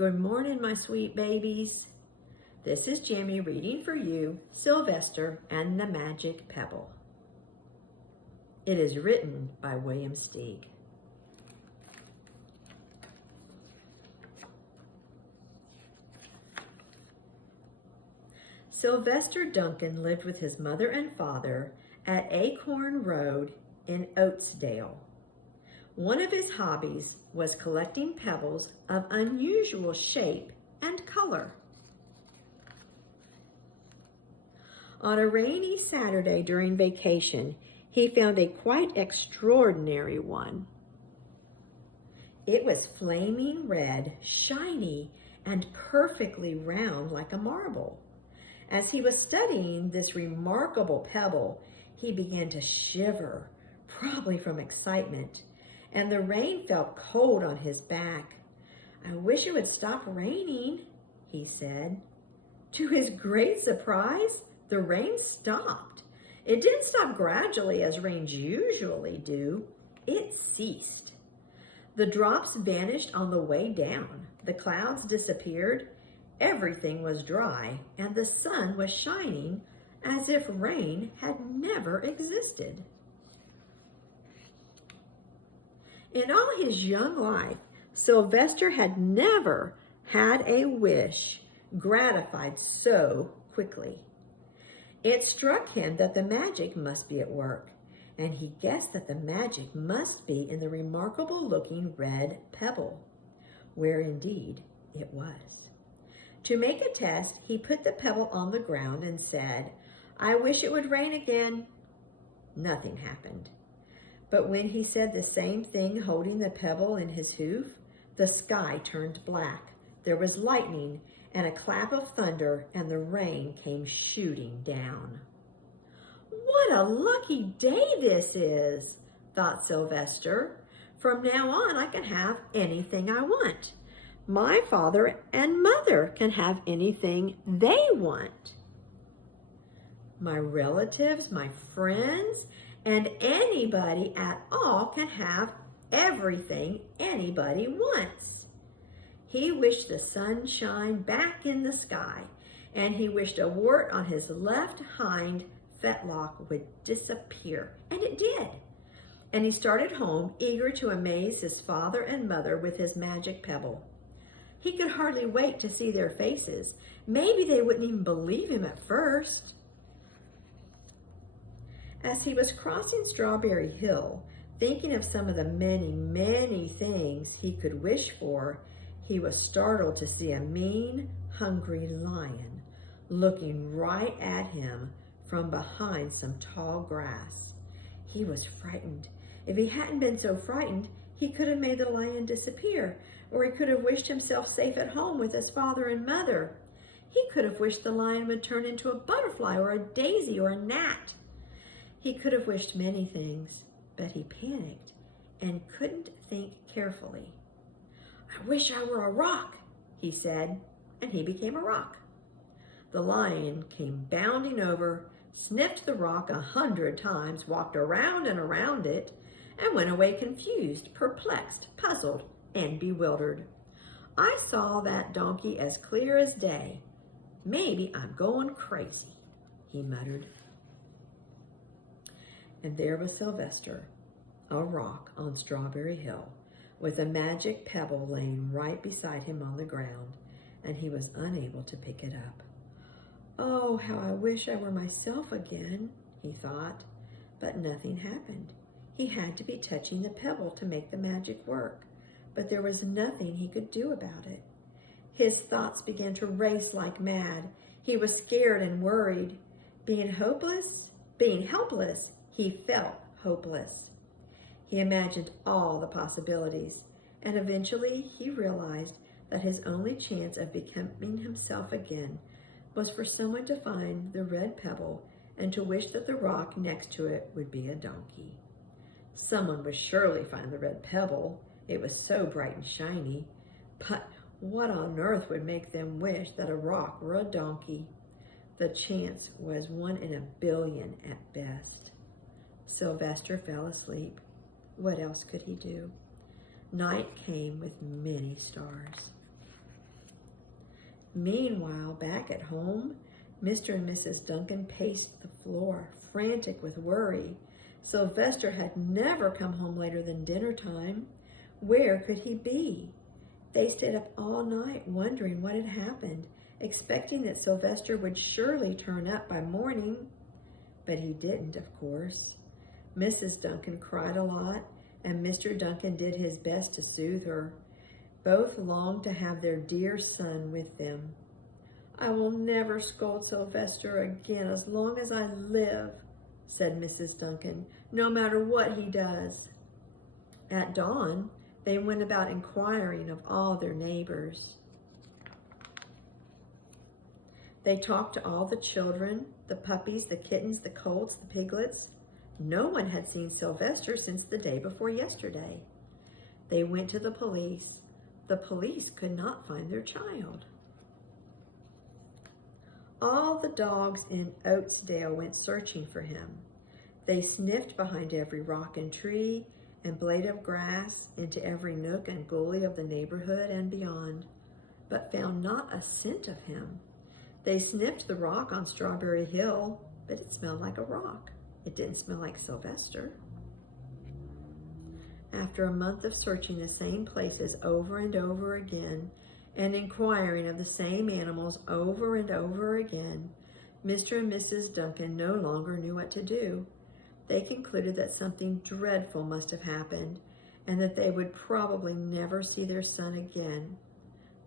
Good morning, my sweet babies. This is Jamee reading for you Sylvester and the Magic Pebble. It is written by William Steig. Sylvester Duncan lived with his mother and father at Acorn Road in Oatsdale. One of his hobbies was collecting pebbles of unusual shape and color. On a rainy Saturday during vacation, he found a quite extraordinary one. It was flaming red, shiny, and perfectly round like a marble. As he was studying this remarkable pebble, he began to shiver, probably from excitement, and the rain felt cold on his back. "I wish it would stop raining," he said. To his great surprise, the rain stopped. It didn't stop gradually as rains usually do. It ceased. The drops vanished on the way down. The clouds disappeared. Everything was dry, and the sun was shining as if rain had never existed. In all his young life, Sylvester had never had a wish gratified so quickly. It struck him that the magic must be at work, and he guessed that the magic must be in the remarkable-looking red pebble, where indeed it was. To make a test, he put the pebble on the ground and said, "I wish it would rain again." Nothing happened. But when he said the same thing holding the pebble in his hoof, the sky turned black. There was lightning and a clap of thunder, and the rain came shooting down. "What a lucky day this is," thought Sylvester. "From now on, I can have anything I want. My father and mother can have anything they want. My relatives, my friends, and anybody at all can have everything anybody wants." He wished the sunshine back in the sky, and he wished a wart on his left hind fetlock would disappear, and it did. And he started home, eager to amaze his father and mother with his magic pebble. He could hardly wait to see their faces. Maybe they wouldn't even believe him at first. As he was crossing Strawberry Hill, thinking of some of the many, many things he could wish for, he was startled to see a mean, hungry lion looking right at him from behind some tall grass. He was frightened. If he hadn't been so frightened, he could have made the lion disappear, or he could have wished himself safe at home with his father and mother. He could have wished the lion would turn into a butterfly or a daisy or a gnat. He could have wished many things, but he panicked and couldn't think carefully. "I wish I were a rock," he said, and he became a rock. The lion came bounding over, sniffed the rock 100 times, walked around and around it, and went away confused, perplexed, puzzled, and bewildered. "I saw that donkey as clear as day. Maybe I'm going crazy," he muttered. And there was Sylvester, a rock on Strawberry Hill, with a magic pebble laying right beside him on the ground, and he was unable to pick it up. "Oh, how I wish I were myself again," he thought, but nothing happened. He had to be touching the pebble to make the magic work, but there was nothing he could do about it. His thoughts began to race like mad. He was scared and worried. Being helpless, he felt hopeless. He imagined all the possibilities, and eventually he realized that his only chance of becoming himself again was for someone to find the red pebble and to wish that the rock next to it would be a donkey. Someone would surely find the red pebble. It was so bright and shiny. But what on earth would make them wish that a rock were a donkey? The chance was 1 in a billion at best. Sylvester fell asleep. What else could he do? Night came with many stars. Meanwhile, back at home, Mr. and Mrs. Duncan paced the floor, frantic with worry. Sylvester had never come home later than dinner time. Where could he be? They stayed up all night wondering what had happened, expecting that Sylvester would surely turn up by morning. But he didn't, of course. Mrs. Duncan cried a lot, and Mr. Duncan did his best to soothe her. Both longed to have their dear son with them. "I will never scold Sylvester again as long as I live," said Mrs. Duncan, "no matter what he does." At dawn, they went about inquiring of all their neighbors. They talked to all the children, the puppies, the kittens, the colts, the piglets. No one had seen Sylvester since the day before yesterday. They went to the police. The police could not find their child. All the dogs in Oatsdale went searching for him. They sniffed behind every rock and tree and blade of grass, into every nook and gully of the neighborhood and beyond, but found not a scent of him. They sniffed the rock on Strawberry Hill, but it smelled like a rock. It didn't smell like Sylvester. After a month of searching the same places over and over again, and inquiring of the same animals over and over again, Mr. and Mrs. Duncan no longer knew what to do. They concluded that something dreadful must have happened, and that they would probably never see their son again,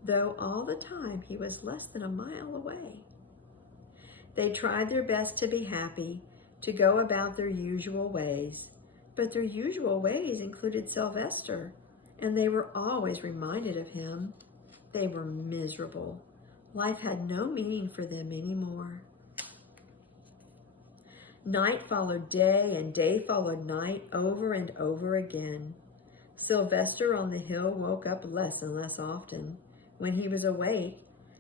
though all the time he was less than a mile away. They tried their best to be happy, to go about their usual ways, but their usual ways included Sylvester, and they were always reminded of him. They were miserable. Life had no meaning for them anymore. Night followed day, and day followed night, over and over again. Sylvester on the hill woke up less and less often. When he was awake,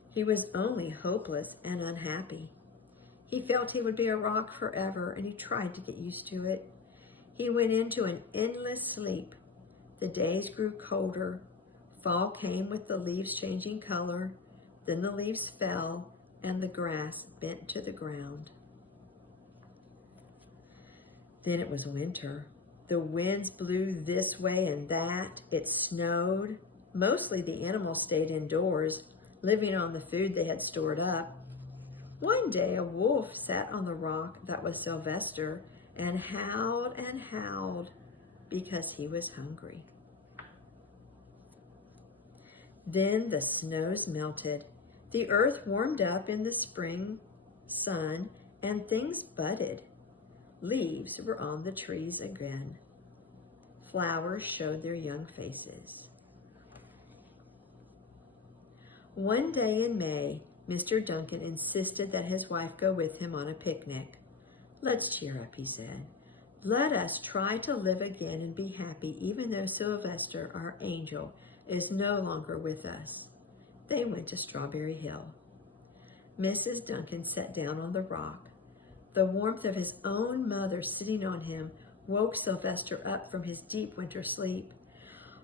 he was only hopeless and unhappy. He felt he would be a rock forever, and he tried to get used to it. He went into an endless sleep. The days grew colder. Fall came with the leaves changing color. Then the leaves fell, and the grass bent to the ground. Then it was winter. The winds blew this way and that. It snowed. Mostly the animals stayed indoors, living on the food they had stored up. One day a wolf sat on the rock that was Sylvester and howled because he was hungry. Then the snows melted. The earth warmed up in the spring sun, and things budded. Leaves were on the trees again. Flowers showed their young faces. One day in May, Mr. Duncan insisted that his wife go with him on a picnic. "Let's cheer up," he said. "Let us try to live again and be happy, even though Sylvester, our angel, is no longer with us." They went to Strawberry Hill. Mrs. Duncan sat down on the rock. The warmth of his own mother sitting on him woke Sylvester up from his deep winter sleep.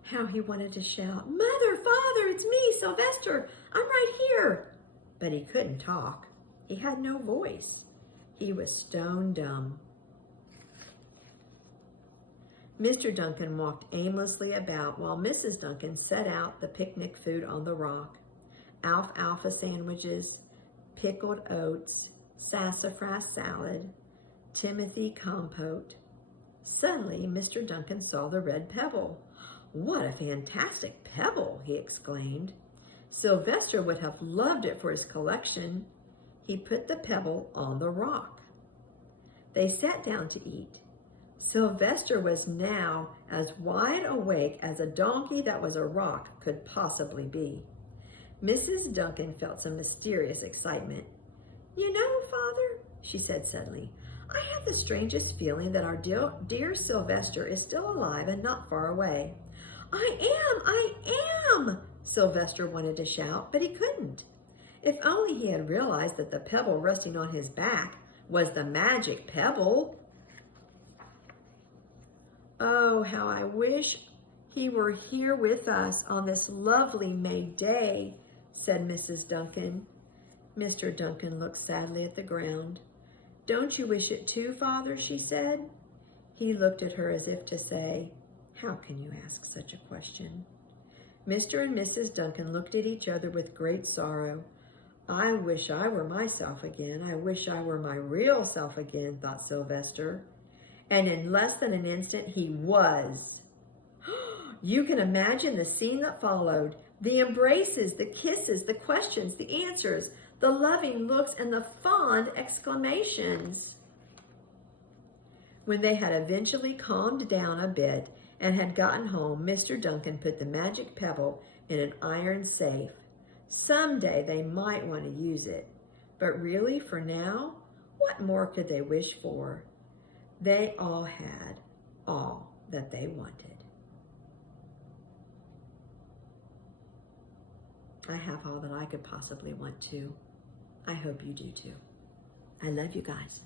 How he wanted to shout, "Mother, Father, it's me, Sylvester, I'm right here." But he couldn't talk. He had no voice. He was stone dumb. Mr. Duncan walked aimlessly about while Mrs. Duncan set out the picnic food on the rock. Alfalfa sandwiches, pickled oats, sassafras salad, Timothy compote. Suddenly, Mr. Duncan saw the red pebble. "What a fantastic pebble!" he exclaimed. Sylvester would have loved it for his collection. He put the pebble on the rock. They sat down to eat. Sylvester was now as wide awake as a donkey that was a rock could possibly be. Mrs. Duncan felt some mysterious excitement. "You know, Father," she said suddenly, "I have the strangest feeling that our dear Sylvester is still alive and not far away." I am, Sylvester wanted to shout, but he couldn't. If only he had realized that the pebble resting on his back was the magic pebble. "Oh, how I wish he were here with us on this lovely May day," said Mrs. Duncan. Mr. Duncan looked sadly at the ground. Don't you wish it too, Father? She said. He looked at her as if to say, how can you ask such a question? Mr. and Mrs. Duncan looked at each other with great sorrow. I wish I were myself again. I wish I were my real self again, thought Sylvester. And in less than an instant, he was. You can imagine the scene that followed. The embraces, the kisses, the questions, the answers, the loving looks, and the fond exclamations. When they had eventually calmed down a bit and had gotten home, Mr. Duncan put the magic pebble in an iron safe. Someday they might want to use it, but really, for now, what more could they wish for? They all had all that they wanted. I have all that I could possibly want to. I hope you do too. I love you guys.